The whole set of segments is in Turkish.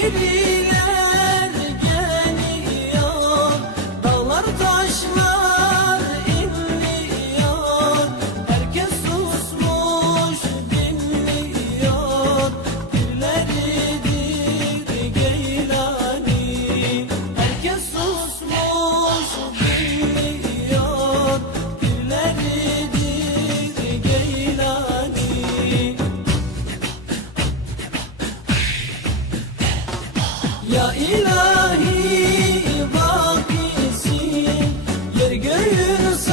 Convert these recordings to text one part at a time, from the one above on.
Sevdiğine you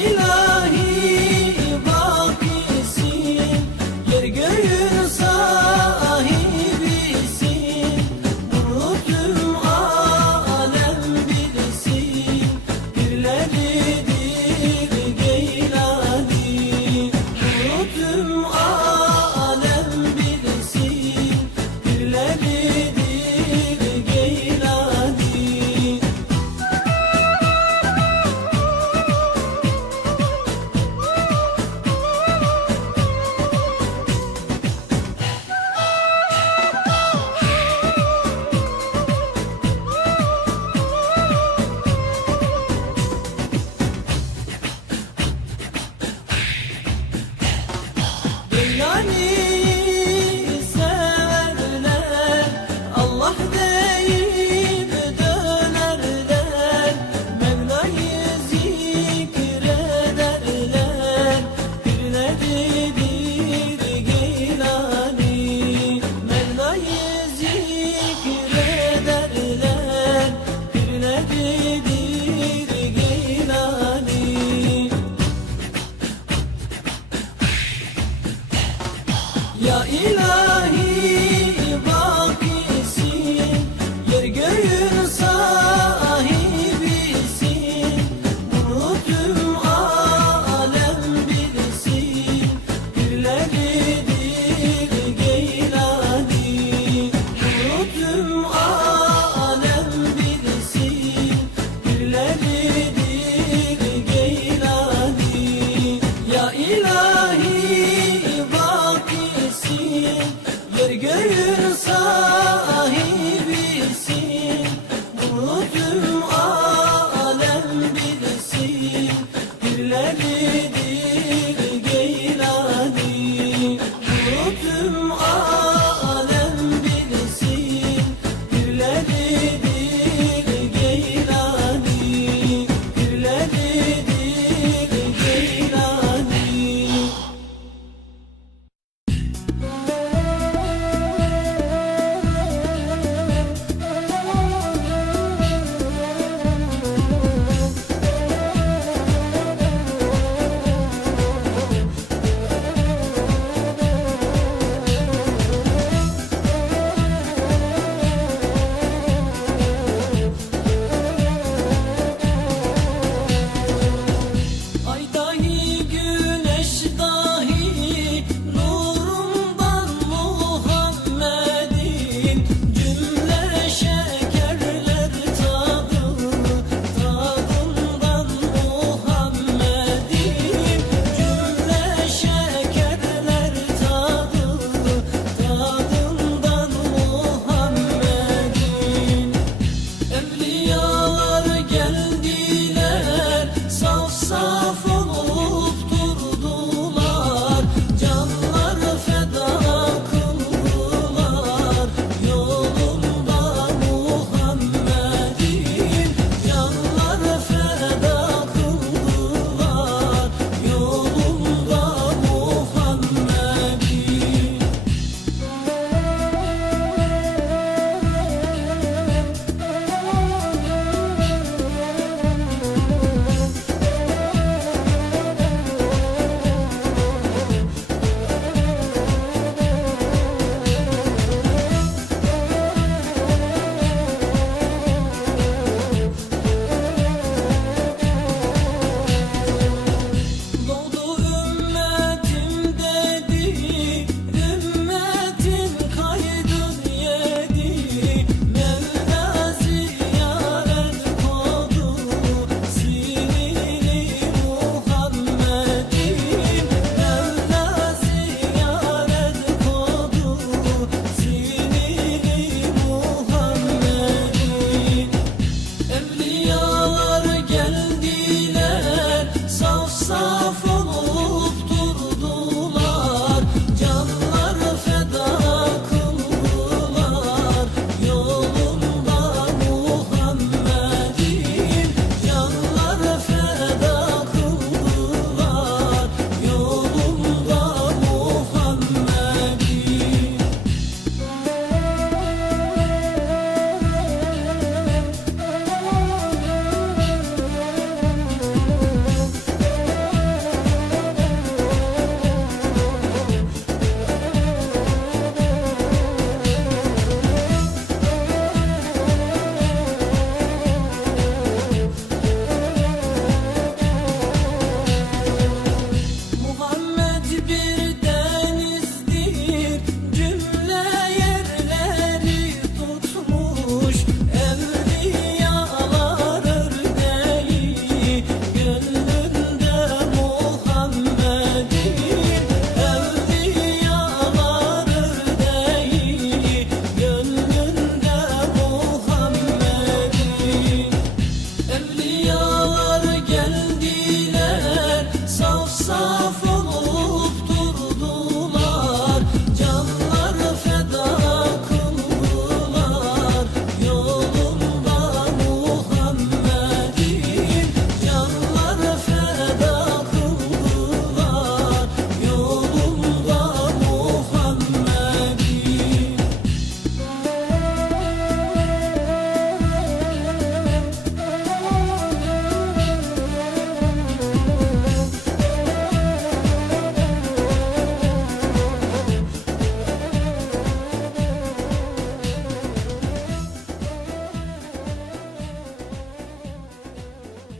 ilah Ya ilahi.